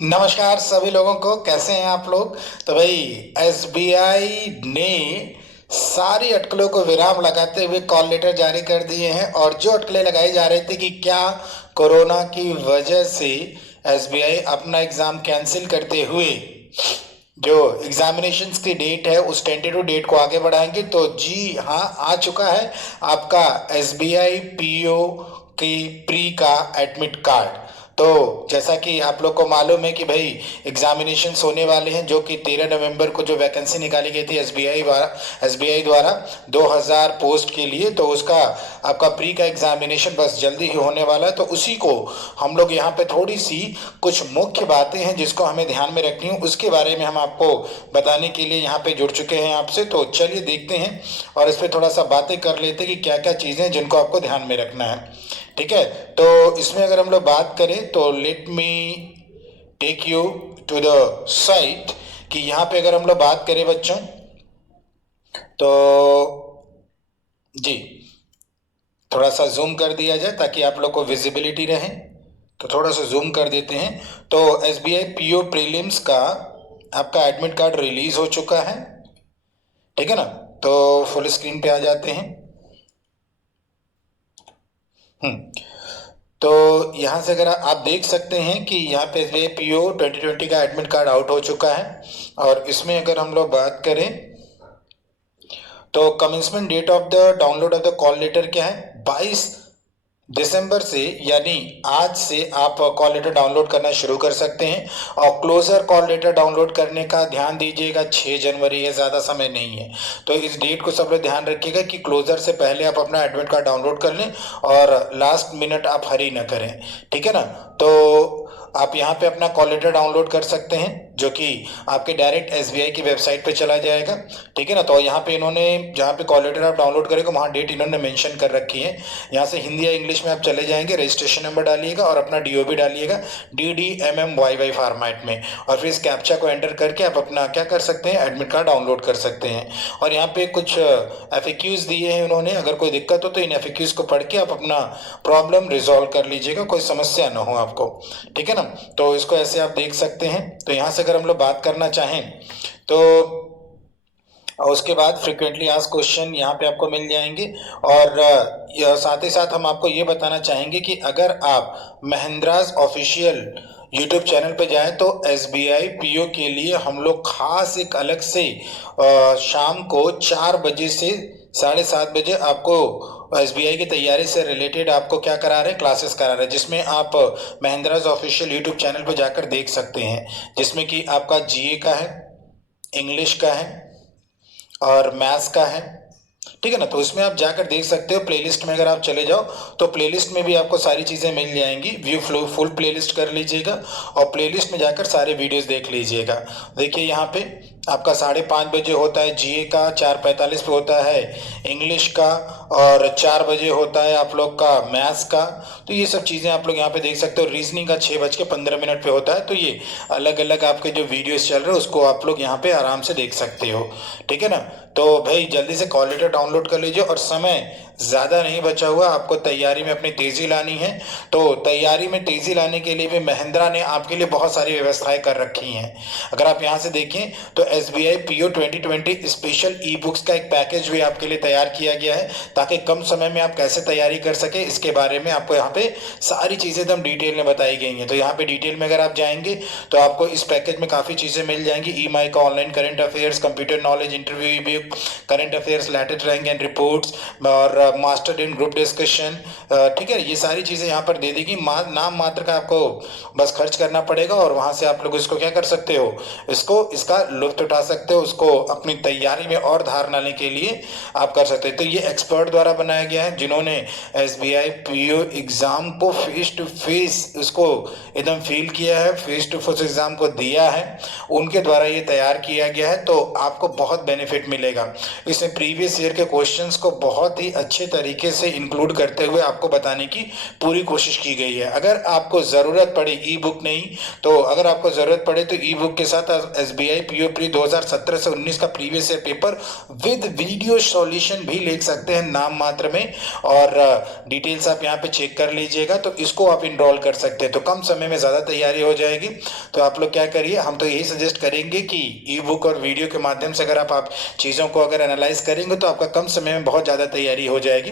नमस्कार सभी लोगों को, कैसे हैं आप लोग। तो भाई, एसबीआई ने सारी अटकलों को विराम लगाते हुए कॉल लेटर जारी कर दिए हैं। और जो अटकलें लगाई जा रही थी कि क्या कोरोना की वजह से एसबीआई अपना एग्जाम कैंसिल करते हुए जो एग्जामिनेशंस की डेट है उस टेंटेटिव डेट को आगे बढ़ाएंगे, तो जी हाँ, आ चुका है आपका एसबीआई पीओ की प्री का एडमिट कार्ड। तो जैसा कि आप लोग को मालूम है कि भाई एग्जामिनेशंस होने वाले हैं, जो कि 13 नवंबर को जो वैकेंसी निकाली गई थी एसबीआई द्वारा 2000 पोस्ट के लिए, तो उसका आपका प्री का एग्जामिनेशन बस जल्दी ही होने वाला है। तो उसी को हम लोग यहाँ पे थोड़ी सी कुछ मुख्य बातें हैं जिसको हमें ध्यान में रखनी है, उसके बारे में हम आपको बताने के लिए यहाँ पे जुड़ चुके हैं आपसे। तो चलिए देखते हैं और इस पर थोड़ा सा बातें कर लेते हैं कि क्या क्या चीज़ें हैं जिनको आपको ध्यान में रखना है। ठीक है, तो इसमें अगर हम लोग बात करें तो let me take you to the site, कि यहाँ पे अगर हम लोग बात करें बच्चों, तो जी थोड़ा सा जूम कर दिया जाए ताकि आप लोग को विजिबिलिटी रहे। तो थोड़ा सा जूम कर देते हैं। तो एसबीआई पीओ प्रीलिम्स का आपका एडमिट कार्ड रिलीज हो चुका है। ठीक है ना, तो फुल स्क्रीन पे आ जाते हैं। हम्म तो यहाँ से अगर आप देख सकते हैं कि यहाँ पे S B I P O 2020 का एडमिट कार्ड आउट हो चुका है। और इसमें अगर हम लोग बात करें तो commencement date of the download of the call letter क्या है, 22 दिसंबर से, यानी आज से आप कॉल लेटर डाउनलोड करना शुरू कर सकते हैं। और क्लोजर कॉल लेटर डाउनलोड करने का ध्यान दीजिएगा, 6 जनवरी है, ज़्यादा समय नहीं है। तो इस डेट को सब लोग ध्यान रखिएगा कि क्लोजर से पहले आप अपना एडमिट कार्ड डाउनलोड कर लें और लास्ट मिनट आप हरी ना करें। ठीक है ना, तो आप यहाँ पे अपना कॉल लेटर डाउनलोड कर सकते हैं, जो कि आपके डायरेक्ट एसबीआई की वेबसाइट पे चला जाएगा। ठीक है ना, तो यहाँ पे इन्होंने जहाँ पे कॉल लेटर आप डाउनलोड करेंगे वहाँ डेट इन्होंने मेंशन कर रखी है। यहाँ से हिंदी या इंग्लिश में आप चले जाएंगे, रजिस्ट्रेशन नंबर डालिएगा और अपना डीओबी डालिएगा, DDMMYY फॉर्मेट में। और फिर इस कैप्चा को एंटर करके आप अपना क्या कर सकते हैं, एडमिट कार्ड डाउनलोड कर सकते हैं। और यहाँ पे कुछ एफएक्यूज दिए हैं उन्होंने, अगर कोई दिक्कत हो तो इन एफएक्यूज को पढ़ के आप अपना प्रॉब्लम रिजॉल्व कर लीजिएगा, कोई समस्या ना हो आपको। ठीक है ना, तो इसको ऐसे आप देख सकते हैं। तो यहाँ से अगर हम लोग बात करना चाहें तो और उसके बाद फ्रिक्वेंटली आस्क क्वेश्चन यहाँ पे आपको मिल जाएंगे। और साथ ही साथ हम आपको ये बताना चाहेंगे कि अगर आप महिंद्राज ऑफिशियल यूट्यूब चैनल पे जाएं तो एसबीआई पीओ के लिए हम लोग खास एक अलग से शाम को 4 बजे से 7:30 बजे आपको एसबीआई की तैयारी से रिलेटेड आपको क्या करा रहे हैं, क्लासेस करा रहे हैं, जिसमें आप महिंद्राज ऑफिशियल यूट्यूब चैनल पर जाकर देख सकते हैं। जिसमें कि आपका जीए का है, इंग्लिश का है और मैथ्स का है। ठीक है ना, तो इसमें आप जाकर देख सकते हो। प्लेलिस्ट में अगर आप चले जाओ तो प्लेलिस्ट में भी आपको सारी चीज़ें मिल जाएंगी। व्यू फ्लो फुल प्लेलिस्ट कर लीजिएगा और प्लेलिस्ट में जाकर सारे वीडियोस देख लीजिएगा। देखिए यहाँ पे आपका 5:30 बजे होता है जीए का, 4:45 पे होता है इंग्लिश का, और 4 बजे होता है आप लोग का मैथ्स का। तो ये सब चीज़ें आप लोग यहाँ पे देख सकते हो। रीजनिंग का 6:15 पे होता है। तो ये अलग अलग आपके जो वीडियोस चल रहे हैं उसको आप लोग यहाँ पे आराम से देख सकते हो। ठीक है ना, तो भाई जल्दी से कॉल लेटर डाउनलोड कर लीजिए। और समय ज़्यादा नहीं बचा हुआ, आपको तैयारी में अपनी तेज़ी लानी है। तो तैयारी में तेज़ी लाने के लिए भी महिंद्रा ने आपके लिए बहुत सारी व्यवस्थाएं कर रखी हैं। अगर आप यहाँ से देखें तो S B I P O 2020 special e books का एक पैकेज भी आपके लिए तैयार किया गया है, ताकि कम समय में आप कैसे तैयारी कर सके इसके बारे में आपको यहाँ पे सारी चीज़ें एकदम डिटेल में बताई गई हैं। तो यहाँ पे डिटेल में अगर आप जाएंगे तो आपको इस पैकेज में काफ़ी चीज़ें मिल जाएंगी। ई माई का online current affairs, computer knowledge interview E book, current affairs, latest rank and reports, और मास्टर इन ग्रुप डिस्कशन। ठीक है, ये सारी चीज़ें यहाँ पर दे देगी। नाम मात्र का आपको बस खर्च करना पड़ेगा और वहाँ से आप लोग इसको क्या कर सकते हो, इसको इसका लुत्फ उठा सकते हो, उसको अपनी तैयारी में और धार लाने के लिए आप कर सकते हो। तो ये एक्सपर्ट द्वारा बनाया गया है, जिन्होंने एसबीआई पीओ एग्ज़ाम को फेस टू फेस उसको एकदम फील किया है, फेस टू फेस एग्ज़ाम को दिया है, उनके द्वारा ये तैयार किया गया है। तो आपको बहुत बेनिफिट मिलेगा। इसमें प्रीवियस ईयर के क्वेश्चंस को बहुत ही अच्छी अच्छे तरीके से इंक्लूड करते हुए आपको बताने की पूरी कोशिश की गई है। अगर आपको ज़रूरत पड़े, ई बुक नहीं तो अगर आपको ज़रूरत पड़े तो ई बुक के साथ SBI PO प्री 2017 से 19 का previous year paper with video solution भी ले सकते हैं नाम मात्र में, और डिटेल्स आप यहाँ पे चेक कर लीजिएगा। तो इसको आप इनरोल कर सकते हैं, तो कम समय में ज़्यादा तैयारी हो जाएगी। तो आप लोग क्या करिए, हम तो यही सजेस्ट करेंगे कि ई बुक और वीडियो के माध्यम से अगर आप चीज़ों को अगर एनालाइज करेंगे तो आपका कम समय में बहुत ज़्यादा तैयारी हो जाएगी।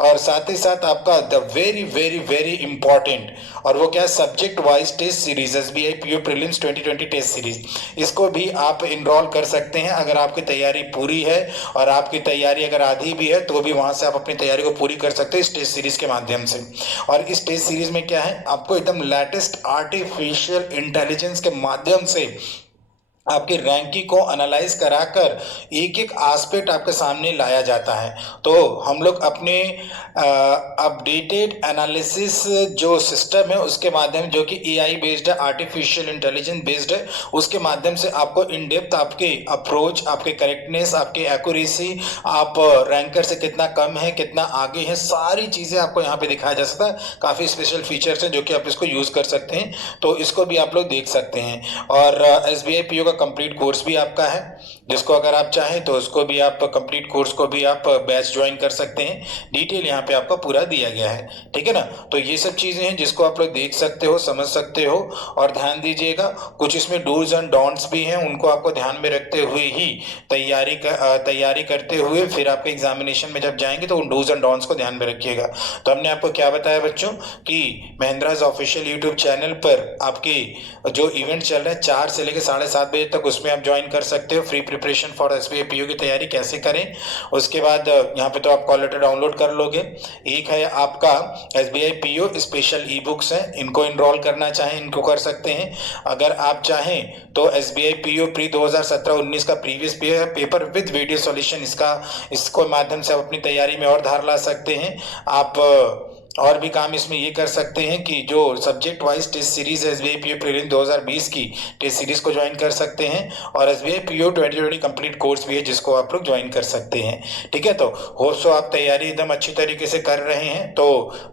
और साथ ही साथ आपका the very very very important, और वो क्या है, subject wise test series SBI PO prelims 2020 test series, इसको भी आप इनरोल कर सकते हैं। अगर आपकी तैयारी पूरी है और आपकी तैयारी अगर आधी भी है तो भी वहां से आप अपनी तैयारी को पूरी कर सकते हैं इस टेस्ट सीरीज के माध्यम से। और इस टेस्ट सीरीज में क्या है, आपको एकदम लेटेस्ट आर्टिफिशियल इंटेलिजेंस के माध्यम से आपकी रैंकिंग को एनालाइज कराकर एक एक एस्पेक्ट आपके सामने लाया जाता है। तो हम लोग अपने अपडेटेड एनालिसिस जो सिस्टम है उसके माध्यम, जो कि AI बेस्ड है, आर्टिफिशियल इंटेलिजेंस बेस्ड है, उसके माध्यम से आपको इन डेप्थ आपके अप्रोच, आपके करेक्टनेस, आपकी एक्यूरेसी, आप रैंकर से कितना कम है, कितना आगे है, सारी चीज़ें आपको यहाँ पे दिखाया जा सकता है। काफ़ी स्पेशल फीचर्स हैं जो कि आप इसको यूज़ कर सकते हैं, तो इसको भी आप लोग देख सकते हैं। और SBI PO का कंप्लीट कोर्स भी आपका है, जिसको अगर आप चाहें तो उसको भी आप कंप्लीट कोर्स को भी आप बैच ज्वाइन कर सकते हैं। डिटेल यहाँ पे आपको पूरा दिया गया है, ठीक है ना। तो ये सब चीज़ें हैं जिसको आप लोग देख सकते हो, समझ सकते हो, और ध्यान दीजिएगा कुछ इसमें डूज एंड डोंट्स भी हैं, उनको आपको ध्यान में रखते हुए ही तैयारी करते हुए फिर आपके एग्जामिनेशन में जब जाएंगे तो उन डूज एंड डोंट्स को ध्यान में रखिएगा। तो हमने आपको क्या बताया बच्चों कि महिंद्राज ऑफिशियल यूट्यूब चैनल पर आपके जो इवेंट चल रहा है 4 से लेकर 7:30 बजे तक, उसमें आप ज्वाइन कर सकते हो। Free preparation for SBI PO की तैयारी कैसे करें, उसके बाद यहाँ पे तो आप कॉल लेटर डाउनलोड कर लोगे। एक है आपका SBI PO special e books हैं, इनको इनरोल करना चाहें इनको कर सकते हैं। अगर आप चाहें तो SBI PO प्री 2017-19 का previous paper with video solution, इसको माध्यम से आप अपनी तैयारी में और धार ला सकते हैं। आप और भी काम इसमें ये कर सकते हैं कि जो सब्जेक्ट वाइज टेस्ट सीरीज है SBI PO प्रीलिम्स 2020 की टेस्ट सीरीज को ज्वाइन कर सकते हैं, और SBI PO 2020 कंप्लीट कोर्स भी है जिसको आप लोग ज्वाइन कर सकते हैं, ठीक है। तो होप सो आप तैयारी एकदम अच्छी तरीके से कर रहे हैं। तो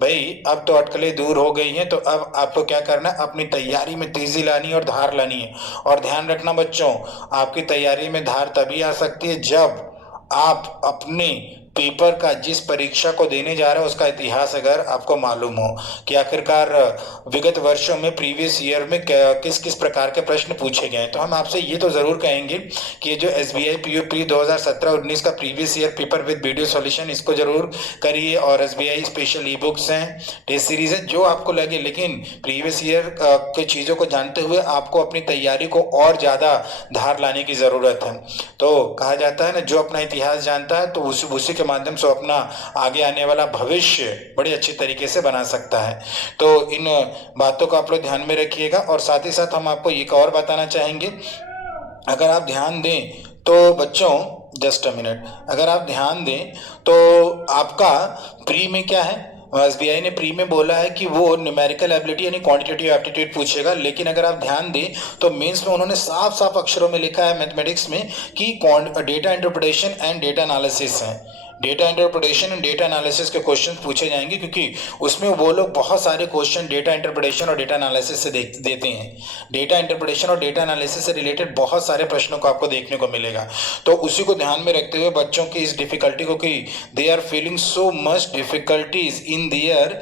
भाई अब तो अटकलें दूर हो गई हैं, तो अब आपको क्या करना है, अपनी तैयारी में तेजी लानी और धार लानी है। और ध्यान रखना बच्चों, आपकी तैयारी में धार तभी आ सकती है जब आप अपने पेपर का, जिस परीक्षा को देने जा रहे हो उसका इतिहास अगर आपको मालूम हो कि आखिरकार विगत वर्षों में प्रीवियस ईयर में किस किस प्रकार के प्रश्न पूछे गए हैं। तो हम आपसे ये तो जरूर कहेंगे कि जो SBI PO प्री 2017-19 का previous year paper with video solution, इसको जरूर करिए। और SBI स्पेशल ई बुक्स हैं, टेस्ट सीरीज है, जो आपको लगे, लेकिन प्रीवियस ईयर के चीज़ों को जानते हुए आपको अपनी तैयारी को और ज़्यादा धार लाने की ज़रूरत है। तो कहा जाता है ना, जो अपना इतिहास जानता है तो उसी के माध्यम से अपना आगे आने वाला भविष्य बड़े अच्छे तरीके से बना सकता है। तो इन बातों को आप लोग ध्यान में रखिएगा। और साथ ही साथ हम आपको एक और बताना चाहेंगे, अगर आप ध्यान दें तो बच्चों, जस्ट अ मिनट, अगर आप ध्यान दें तो आपका प्री में क्या है, SBI ने प्री में बोला है कि वो न्यूमेरिकल एबिलिटी यानी क्वांटिटेटिव एप्टीट्यूड पूछेगा, लेकिन अगर आप ध्यान दें तो मेंस में उन्होंने साफ साफ अक्षरों में लिखा है मैथमेटिक्स में कि data interpretation and data analysis है। Data interpretation and data analysis के क्वेश्चन पूछे जाएंगे, क्योंकि उसमें वो लोग बहुत सारे क्वेश्चन डेटा इंटरप्रिटेशन और डेटा एनालिसिस से देते हैं। डेटा इंटरप्रिटेशन और डेटा एनालिसिस से रिलेटेड बहुत सारे प्रश्नों को आपको देखने को मिलेगा। तो उसी को ध्यान में रखते हुए बच्चों की इस डिफिकल्टी को, कि they are feeling so much difficulties in their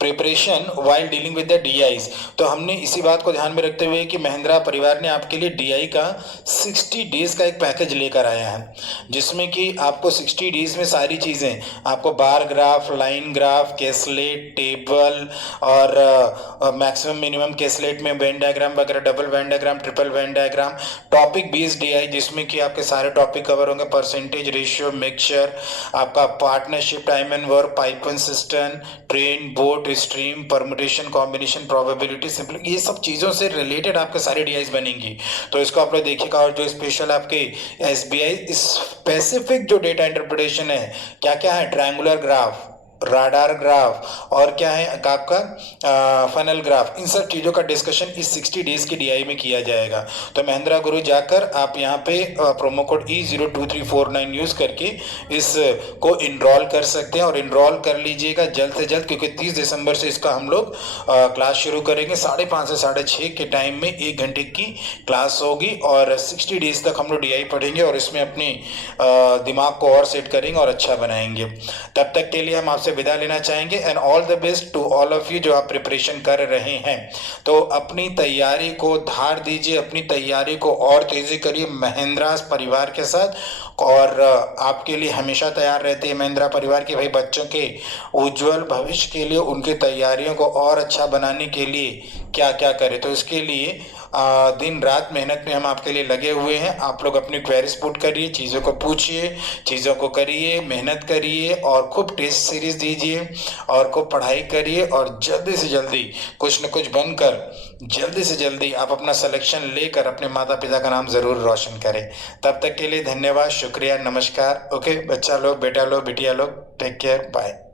preparation while dealing with the DIs, तो हमने इसी बात को ध्यान में रखते हुए कि महिंद्रा परिवार ने आपके लिए DI का 60 डेज का एक पैकेज लेकर आया है, जिसमें कि आपको 60 डेज में सारी चीज़ें, आपको bar graph, line graph, caselet, table, और मैक्सिमम मिनिमम कैसलेट में वेन डायग्राम वगैरह, double Venn diagram, triple Venn diagram, topic based DI जिसमें कि आपके सारे टॉपिक कवर होंगे, परसेंटेज, रेशियो, मिक्सचर, आपका partnership, time and work, pipe and cistern, train, boat, stream, permutation, combination, probability, simple, ये सब चीज़ों से रिलेटेड आपके सारे DIs बनेंगी। तो इसको आप लोग देखिएगा। और जो स्पेशल आपके SBI स्पेसिफिक जो डेटा इंटरप्रिटेशन है, क्या क्या है, ट्रायंगुलर ग्राफ, राडार ग्राफ और क्या है आपका फनल ग्राफ, इन सब चीज़ों का डिस्कशन इस 60 डेज की डीआई में किया जाएगा। तो महिंद्रा गुरु जाकर आप यहाँ पे प्रोमो कोड E02349 यूज़ करके इस को इनरोल कर सकते हैं और इनरोल कर लीजिएगा जल्द से जल्द, क्योंकि 30 दिसंबर से इसका हम लोग क्लास शुरू करेंगे। 5:30 से 6:30 के टाइम में 1 घंटे की क्लास होगी और 60 डेज तक हम लोग डीआई पढ़ेंगे और इसमें अपनी दिमाग को और सेट करेंगे और अच्छा बनाएंगे। तब तक के लिए हम आपसे विदा लेना चाहेंगे and all the best to all of you जो आप प्रिपरेशन कर रहे हैं। तो अपनी तैयारी को धार दीजिए, अपनी तैयारी को और तेजी करिए महिंद्रा परिवार के साथ, और आपके लिए हमेशा तैयार रहते हैं महिंद्रा परिवार के भाई बच्चों के उज्जवल भविष्य के लिए, उनकी तैयारियों को और अच्छा बनाने के लिए क्या क्या करें। तो इसके लिए दिन रात मेहनत में हम आपके लिए लगे हुए हैं। आप लोग अपनी क्वेरीज पुट करिए, चीज़ों को पूछिए, चीज़ों को करिए, मेहनत करिए और खूब टेस्ट सीरीज दीजिए और खूब पढ़ाई करिए और जल्दी से जल्दी कुछ न कुछ बनकर जल्दी से जल्दी आप अपना सिलेक्शन लेकर अपने माता पिता का नाम ज़रूर रोशन करें। तब तक के लिए धन्यवाद, शुक्रिया, नमस्कार। ओके बच्चा लोग, बेटा लोग, बिटिया लोग, टेक केयर, बाय।